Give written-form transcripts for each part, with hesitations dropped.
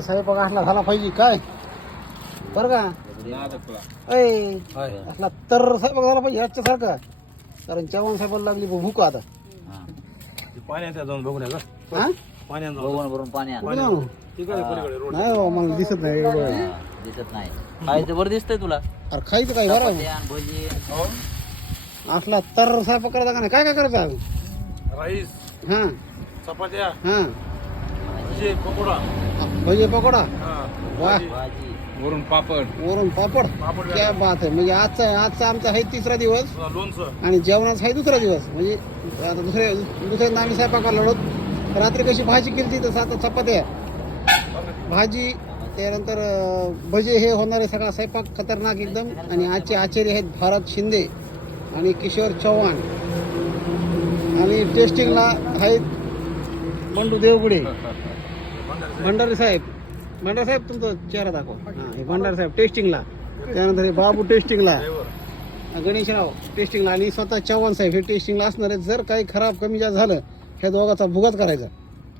स्वयंपाक असला झाला पाहिजे काय बरं का असला तर स्वयंपाक झाला पाहिजे ह्याच्या सारखा. कारण जेवण साहेबाला लागली भूक आता. पाण्यात जाऊन बघून हा पाण्यात कुठं जाऊ? नाही हो मला दिसत नाही एवढं. दिसत नाही खायचं बरं दिसतंय तुला. अरे खायचं काय बरं भजी असला तर स्वयंपाक करायचा का नाही काय काय करायचं राईस हा चपात्या हा भजी पकोडा भजी पकोडा वाह भाजी वरून पापड वरून पापड क्या बात आहे. म्हणजे आजचा आमचा आहे तिसरा दिवस लोणचं आणि जेवणाचा आहे दुसरा दिवस. म्हणजे आता दुसऱ्यांदा आम्ही स्वयंपाकाला लढत. रात्री कशी भाजी केली तर आता चपात्या भाजी त्यानंतर भजे हे होणारे सगळा स्वयंपाक खतरनाक एकदम. आणि आजचे आचार्य आहेत भारत शिंदे आणि किशोर चव्हाण आणि टेस्टिंगला आहेत बंडू देवगुडे भंडारी साहेब. भंडारी साहेब तुमचा चेहरा दाखवा. हां हे भंडारी साहेब टेस्टिंगला. त्यानंतर हे बाबू टेस्टिंगला गणेशराव टेस्टिंगला आणि स्वतः चव्हाण साहेब हे टेस्टिंगला असणार आहेत. जर काही खराब कमी जास्त झालं ह्या दोघाचा भुगाच करायचा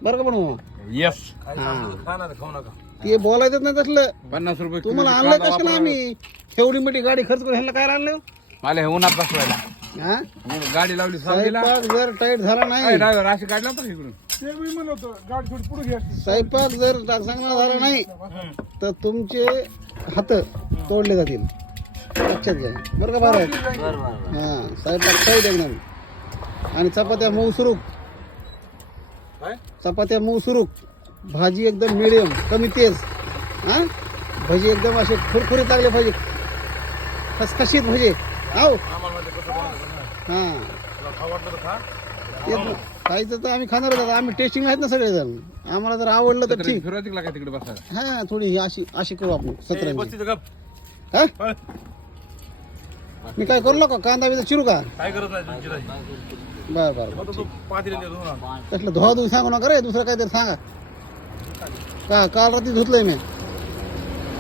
बरं का. पण यस खाऊ नका ते बोलायचंच नाही तसलं. 50 रुपये तुम्हाला आणलंय कशाला आम्ही एवढी मोठी गाडी खर्च करून ह्यांना काय आणलं मला हे उन्हात बसवायला हा गाडी लावली सावलीला. स्वयंपाक जर टाईट झाला नाही ड्रायव्हर अशी काढला होता इकडून स्वयंपाक जर चांगला झाला नाही तर तुमचे हात तोडले जातील. लक्षात घ्या बरं का भारत. बरोबर हा स्वयंपाक टाईट एकदम. आणि चपात्या मऊ सुरूक चपात्या मऊ सुरूक भाजी एकदम मिडियम कमी तेज. हा भजी एकदम असे खुरखुरीत लागले पाहिजे खसखशीत भजे. आहो हा खायचं तर आम्ही खाणारच आता. आम्ही टेस्टिंग आहेत ना सगळेजण. आम्हाला जर आवडलं तर ठीक. फिरवायची का तिकडे बसायला. हा थोडी अशी अशी करू आपण सतरंजी. हा मी काय करू नका कांदा बिदा चिरू का. काय करत नाही बरं बरं तसलं धुवा सांगू नका रे. दुसरं काहीतरी सांगा का. काल रात्री धुतलंय मी.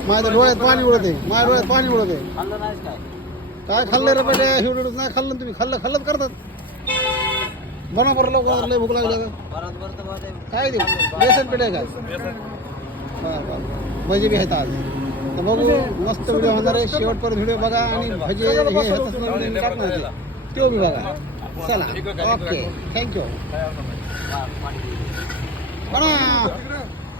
माझ्या डोळ्यात पाणी उडते. माझ्या डोळ्यात पाणी उडते. खाल्लं नाही काय काय खाल्लंय रे बेटे एवढं नाही खाल्लं तुम्ही. खाल्लंच करतात. बना बरं लवकर लय भूक लागली काय ते बेसन पेठ आहे काय. बरं बरं भजी बी आहेत आज तर बघू. मस्त व्हिडिओ होणार आहे. शेवटपर्यंत व्हिडिओ बघा आणि भजी हे टाकणार ते बी बघा. चला ओके थँक्यू. बना